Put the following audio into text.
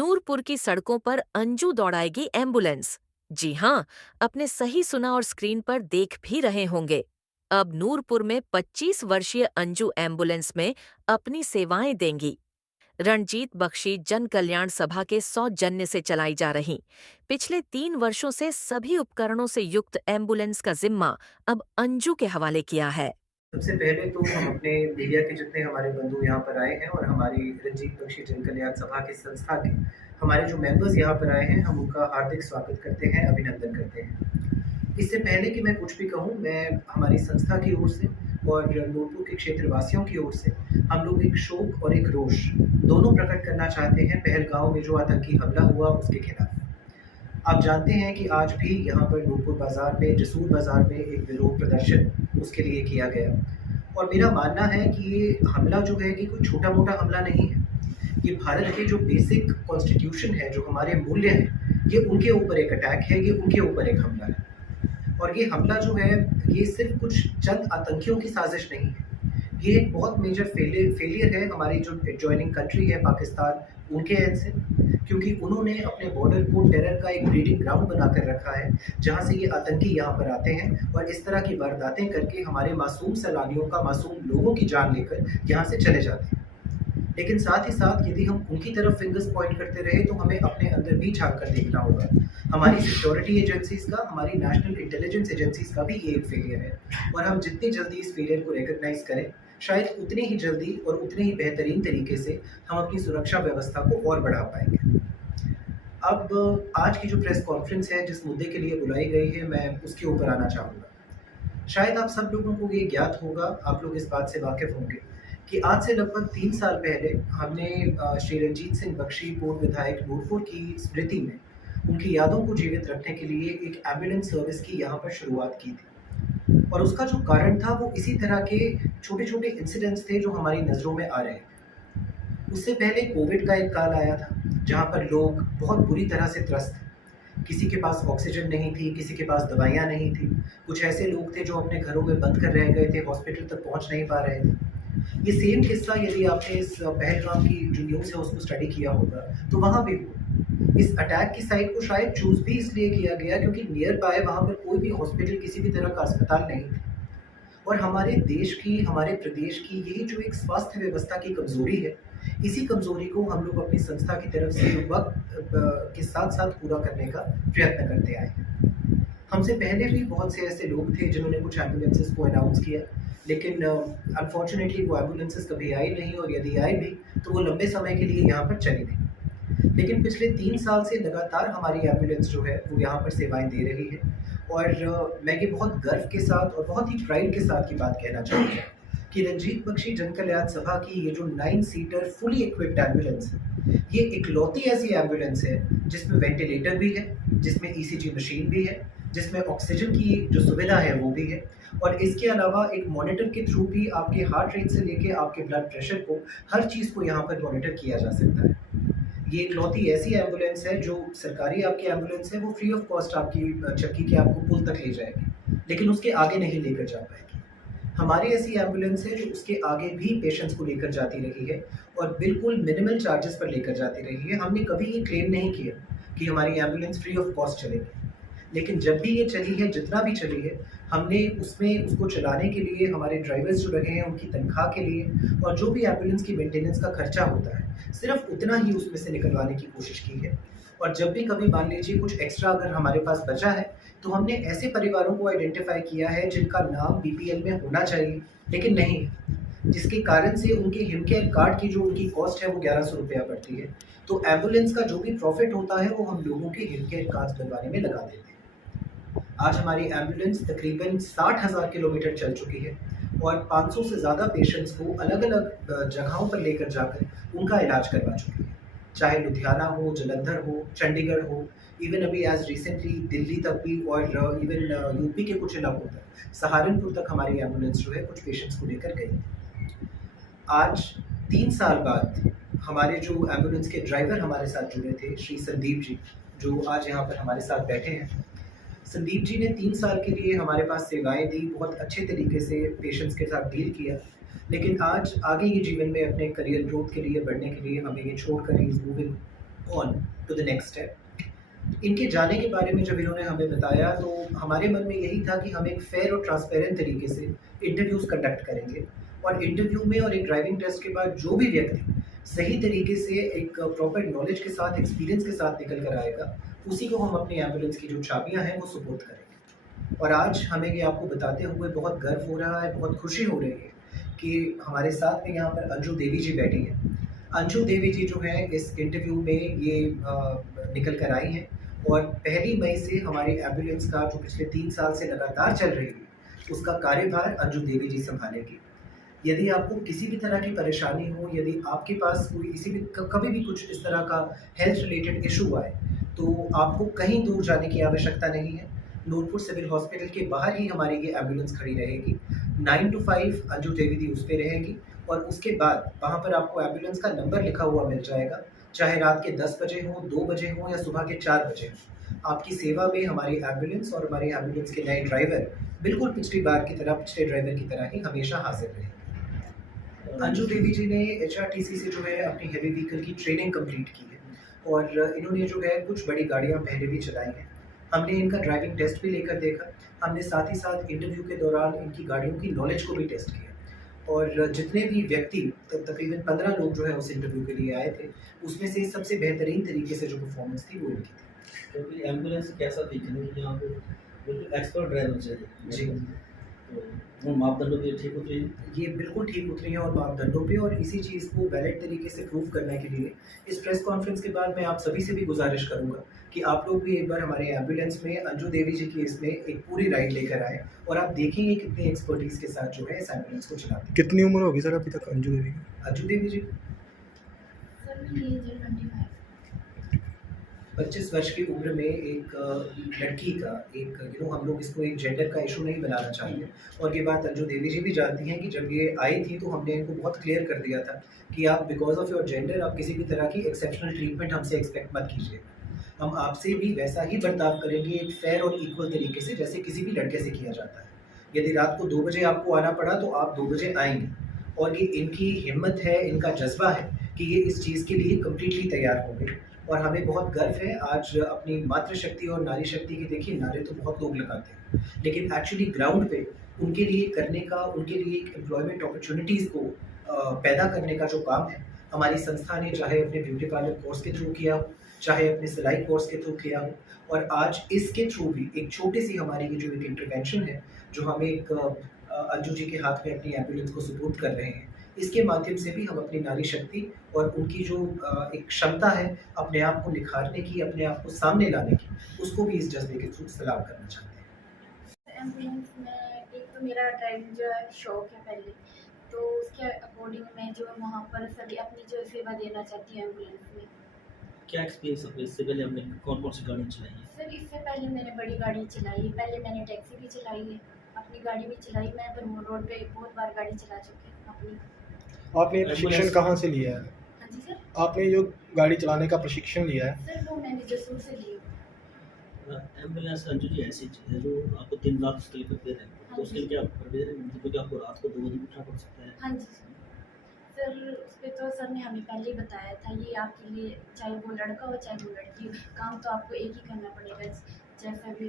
नूरपुर की सड़कों पर अंजू दौड़ाएगी एम्बुलेंस। जी हाँ, आपने सही सुना और स्क्रीन पर देख भी रहे होंगे। अब नूरपुर में 25 वर्षीय अंजू एम्बुलेंस में अपनी सेवाएं देंगी। रणजीत बख्शी जन कल्याण सभा के सौजन्य से चलाई जा रही पिछले 3 वर्षों से सभी उपकरणों से युक्त एम्बुलेंस का जिम्मा अब अंजू के हवाले किया है। सबसे पहले तो हम अपने मीडिया के जितने हमारे बंधु यहाँ पर आए हैं और हमारी रंजीत बख्शी जन कल्याण सभा की संस्था के हमारे जो मेंबर्स यहाँ पर आए हैं, हम उनका हार्दिक स्वागत करते हैं, अभिनंदन करते हैं। इससे पहले कि मैं कुछ भी कहूँ, मैं हमारी संस्था की ओर से और नूरपुर के क्षेत्रवासियों की ओर से हम लोग एक शोक और एक रोष दोनों प्रकट करना चाहते हैं पहलगांव में जो आतंकी हमला हुआ उसके खिलाफ। आप जानते हैं कि आज भी यहाँ पर नूरपुर बाज़ार में, जसूर बाज़ार में एक विरोध प्रदर्शन उसके लिए किया गया और मेरा मानना है कि ये हमला जो है कि कोई छोटा-मोटा हमला नहीं है। ये भारत के जो बेसिक कॉन्स्टिट्यूशन है, जो हमारे मूल्य हैं, ये उनके ऊपर एक अटैक है, ये उनके ऊपर एक हमला है। और ये हमला जो है, ये सिर्फ़ कुछ चंद आतंकियों की साज़िश नहीं है। ये एक बहुत मेजर फेलियर है हमारी जो एडजॉइनिंग कंट्री है पाकिस्तान, उनके एंड से, क्योंकि उन्होंने अपने बॉर्डर को टेरर का एक ब्रीडिंग ग्राउंड बनाकर रखा है, जहाँ से ये आतंकी यहाँ पर आते हैं और इस तरह की वारदातें करके हमारे मासूम सैलानियों का, मासूम लोगों की जान लेकर यहाँ से चले जाते हैं। लेकिन साथ ही साथ यदि हम उनकी तरफ फिंगर्स पॉइंट करते रहे तो हमें अपने अंदर भी झाँक कर देखना होगा। हमारी सिक्योरिटी एजेंसीज़ का, हमारी नेशनल इंटेलिजेंस एजेंसीज़ का भी ये एक फेलियर है और हम जितनी जल्दी इस फेलियर को रिकॉग्नाइज़ करें, शायद उतनी ही जल्दी और उतने ही बेहतरीन तरीके से हम अपनी सुरक्षा व्यवस्था को और बढ़ा पाएँगे। अब आज की जो प्रेस कॉन्फ्रेंस है, जिस मुद्दे के लिए बुलाई गई है, मैं उसके ऊपर आना चाहूँगा। शायद आप सब लोगों को ये ज्ञात होगा, आप लोग इस बात से वाकिफ़ होंगे कि आज से लगभग 3 साल पहले हमने श्री रंजीत सिंह बख्शी, पूर्व विधायक नूरपुर की स्मृति में उनकी यादों को जीवित रखने के लिए एक एम्बुलेंस सर्विस की यहाँ पर शुरुआत की थी। और उसका जो कारण था, वो इसी तरह के छोटे-छोटे इंसिडेंट्स थे जो हमारी नज़रों में आ रहे थे। उससे पहले कोविड का एक काल आया था, जहाँ पर लोग बहुत बुरी तरह से त्रस्त थे। किसी के पास ऑक्सीजन नहीं थी, किसी के पास दवाइयाँ नहीं थी। कुछ ऐसे लोग थे जो अपने घरों में बंद कर रह गए थे, हॉस्पिटल तक पहुँच नहीं पा रहे थे। ये सेम किस्सा यदि आपने इस पहलगाम की जो न्यूज़ है उसको स्टडी किया होगा, तो वहाँ भी हुआ। इस अटैक की साइट को शायद चूज़ भी इसलिए किया गया क्योंकि नियर बाय वहाँ पर कोई भी हॉस्पिटल, किसी भी तरह का अस्पताल नहीं था। और हमारे देश की, हमारे प्रदेश की यही जो एक स्वास्थ्य व्यवस्था की कमज़ोरी है, इसी कमज़ोरी को हम लोग अपनी संस्था की तरफ से वक़्त के साथ-साथ पूरा करने का प्रयत्न करते आए हैं। हमसे पहले भी बहुत से ऐसे लोग थे जिन्होंने कुछ एम्बुलेंसेस को अनाउंस किया, लेकिन अनफॉर्च्युनेटली वो एम्बुलेंसेस कभी आई नहीं और यदि आई भी, तो वो लंबे समय के लिए यहाँ पर चली नहीं। लेकिन पिछले 3 साल से लगातार हमारी एम्बुलेंस जो है, वो यहाँ पर सेवाएँ दे रही है और मैं ये बहुत गर्व के साथ और बहुत ही प्राइड के साथ ये बात कहना चाहूँगा कि रंजीत बख्शी जन कल्याण सभा की ये जो 9 सीटर फुली इक्विप्ड एम्बुलेंस है, ये इकलौती ऐसी एम्बुलेंस है जिसमें वेंटिलेटर भी है, जिसमें ईसीजी मशीन भी है, जिसमें ऑक्सीजन की जो सुविधा है वो भी है और इसके अलावा एक मॉनिटर के थ्रू भी आपके हार्ट रेट से लेके आपके ब्लड प्रेशर को, हर चीज़ को यहाँ पर मॉनिटर किया जा सकता है। ये इकलौती ऐसी एम्बुलेंस है जो सरकारी आपकी एम्बुलेंस है, वो फ्री ऑफ कॉस्ट आपकी चक्की के आपको पुल तक ले जाएगी, लेकिन उसके आगे नहीं लेकर जा पाएगी। हमारी ऐसी एम्बुलेंस है जो उसके आगे भी पेशेंट्स को लेकर जाती रही है और बिल्कुल मिनिमल चार्जेस पर लेकर जाती रही है। हमने कभी ये क्लेम नहीं किया कि हमारी एम्बुलेंस फ्री ऑफ कॉस्ट चलेगी। लेकिन जब भी ये चली है, जितना भी चली है, हमने उसमें उसको चलाने के लिए हमारे ड्राइवर्स जो रहे हैं उनकी तनख्वाह के लिए और जो भी एम्बुलेंस की मेंटेनेंस का खर्चा होता है, सिर्फ़ उतना ही उसमें से निकलवाने की कोशिश की है। और जब भी कभी मान लीजिए कुछ एक्स्ट्रा अगर हमारे पास बचा है, तो हमने ऐसे परिवारों को आइडेंटिफ़ाई किया है जिनका नाम बीपीएल में होना चाहिए, लेकिन नहीं है। जिसके कारण से उनके हिमकेयर कार्ड की जो उनकी कॉस्ट है वो ₹1100 पड़ती है। तो एम्बुलेंस का जो भी प्रॉफ़िट होता है वो हम लोगों के हिमकेयर कार्ड्स बनवाने में लगा देते हैं। आज हमारी एम्बुलेंस तकरीबन 60,000 किलोमीटर चल चुकी है और 500 से ज़्यादा पेशेंट्स को अलग-अलग जगहों पर लेकर जाकर उनका इलाज करवा चुकी है। चाहे लुधियाना हो, जालंधर हो, चंडीगढ़ हो, इवन अभी एज़ रिसेंटली दिल्ली तक भी और इवन यूपी के कुछ इलाकों तक, सहारनपुर तक हमारी एम्बुलेंस जो है कुछ पेशेंट्स को लेकर गई। आज 3 साल बाद हमारे जो एम्बुलेंस के ड्राइवर हमारे साथ जुड़े थे, श्री संदीप जी, जो आज यहाँ पर हमारे साथ बैठे हैं। संदीप जी ने 3 साल के लिए हमारे पास सेवाएँ दी, बहुत अच्छे तरीके से पेशेंट्स के साथ डील किया। लेकिन आज आगे ये जीवन में अपने करियर ग्रोथ के लिए, बढ़ने के लिए हमें ये छोड़कर ही is moving on to the next step. इनके जाने के बारे में जब इन्होंने हमें बताया तो हमारे मन में यही था कि हम एक फेयर और ट्रांसपेरेंट तरीके से इंटरव्यूज़ कंडक्ट करेंगे और इंटरव्यू में और एक ड्राइविंग टेस्ट के बाद जो भी व्यक्ति सही तरीके से एक प्रॉपर नॉलेज के साथ, एक्सपीरियंस के साथ निकल कर आएगा, उसी को हम अपनी एम्बुलेंस की जो चाबियाँ हैं वो सुपुर्द करेंगे। और आज हमें ये आपको बताते हुए बहुत गर्व हो रहा है, बहुत खुशी हो रही है कि हमारे साथ में यहाँ पर अंजू देवी जी बैठी हैं। अंजू देवी जी जो हैं इस इंटरव्यू में ये निकल कर आई हैं और 1 मई से हमारी एम्बुलेंस का जो पिछले 3 साल से लगातार चल रही है, उसका कार्यभार अंजू देवी जी सँभालेंगी। यदि आपको किसी भी तरह की परेशानी हो, यदि आपके पास कोई इसी भी कभी भी कुछ इस तरह का हेल्थ रिलेटेड इश्यू आए, तो आपको कहीं दूर जाने की आवश्यकता नहीं है। नूरपुर सिविल हॉस्पिटल के बाहर ही हमारी ये एम्बुलेंस खड़ी रहेगी। 9 टू 5 अंजू देवी उस पे रहेगी और उसके बाद वहाँ पर आपको एम्बुलेंस का नंबर लिखा हुआ मिल जाएगा, चाहे रात के 10 बजे हो, 2 बजे हो या सुबह के 4 बजे हो। आपकी सेवा में हमारी एम्बुलेंस और हमारी एम्बुलेंस के नए ड्राइवर बिल्कुल पिछली बार की तरह, पिछले ड्राइवर की तरह ही हमेशा हाज़िर रहेंगे। अंजू देवी जी ने एचआरटीसी से जो है अपनी हेवी व्हीकल की ट्रेनिंग कंप्लीट की है और इन्होंने जो है कुछ बड़ी गाड़ियाँ पहले भी चलाई हैं। हमने इनका ड्राइविंग टेस्ट भी लेकर देखा। हमने साथ ही साथ इंटरव्यू के दौरान इनकी गाड़ियों की नॉलेज को भी टेस्ट किया और जितने भी व्यक्ति तकरीबन 15 लोग जो है उस इंटरव्यू के लिए आए थे, उसमें से सबसे बेहतरीन तरीके से जो परफॉर्मेंस थी वो इनकी थी। क्योंकि एम्बुलेंस कैसा दिखने की यहाँ पे बिल्कुल एक्सपर्ट ड्राइवर चाहिए जी। तो वो मापदंडों पे ठीक उतरी है। ये बिल्कुल ठीक उतरी हैं और मापदंडों पे और इसी चीज़ को वैलिड तरीके से प्रूव करने के लिए इस प्रेस कॉन्फ्रेंस के बाद मैं आप सभी से भी गुजारिश करूँगा कि आप लोग भी एक बार हमारे एम्बुलेंस में अंजू देवी जी की इसमें एक पूरी राइड लेकर आएँ और आप देखेंगे कितनी एक्सपर्टीज़ के साथ जो है इस एम्बुलेंस को चलाते हैं। कितनी उम्र होगी सर अभी तक अंजू देवी की? अंजू देवी जी सर मेरी एज है 25। 25 वर्ष की उम्र में एक लड़की का एक हम लोग इसको एक जेंडर का इशू नहीं बनाना चाहते और ये बात अंजू देवी जी भी जानती हैं कि जब ये आई थी तो हमने इनको बहुत क्लियर कर दिया था कि आप बिकॉज ऑफ योर जेंडर आप किसी भी तरह की एक्सेप्शनल ट्रीटमेंट हमसे एक्सपेक्ट मत कीजिए। हम आपसे भी वैसा ही बर्ताव करेंगे एक फेयर और इक्वल तरीके से जैसे किसी भी लड़के से किया जाता है। यदि रात को 2 बजे आपको आना पड़ा तो आप 2 बजे आएंगे और ये इनकी हिम्मत है, इनका जज्बा है कि ये इस चीज़ के लिए कम्प्लीटली तैयार होंगे और हमें बहुत गर्व है आज अपनी मातृशक्ति और नारी शक्ति के देखिए नारे तो बहुत लोग लगाते हैं, लेकिन एक्चुअली ग्राउंड पे उनके लिए करने का, उनके लिए एक एम्प्लॉयमेंट अपॉर्चुनिटीज़ को पैदा करने का जो काम है, हमारी संस्था ने चाहे अपने ब्यूटी पार्लर कोर्स के थ्रू किया हो, चाहे अपने सिलाई कोर्स के थ्रू किया हो और आज इसके थ्रू भी एक छोटी सी हमारी ये जो एक इंटरवेंशन है, जो हम एक अंजू जी के हाथ में अपनी एम्बुलेंस को सुपुर्द कर रहे हैं, इसके माध्यम से भी हम अपनी नारी शक्ति और उनकी जो एक क्षमता है अपने आप को निखारने की, अपने आप को सामने लाने की, उसको भी इस जज्बे के थ्रू सलाम करना चाहते हैं। एम्बुलेंस में एक तो मेरा ड्राइविंग जो है शौक है पहले, तो उसके अकॉर्डिंग मैं जो वहाँ पर सभी अपनी जो सेवा देना चाहती हूँ एम्बुलेंस में। क्या एक्सपीरियंस है इससे पहले हमने कौन कौन सी गाड़ी चलाई है? सर इससे पहले मैंने बड़ी गाड़ी चलाई है, पहले मैंने टैक्सी भी चलाई है, अपनी गाड़ी भी चलाई। मैं पर रोड पे बहुत बार गाड़ी चला चुकी हूँ अपनी। आपने ये प्रशिक्षण कहाँ से लिया है? हाँ जी सर। आपने जो गाड़ी चलाने का प्रशिक्षण लिया है सर वो मैंने जसूर से ली। एम्बुलेंस अंजू जी ऐसी चीज़ है जो आपको 3 लाख उसके लिए प्रिपेयर है, तो उसके लिए क्या प्रिपेयर है क्योंकि आपको रात को 2 बजे उठना पड़ सकता है। हाँ जी सर, उस पर तो सर ने हमें पहले ही बताया था ये आपके लिए, चाहे वो लड़का हो चाहे वो लड़की हो, काम तो आपको एक ही करना पड़ेगा जैसा भी।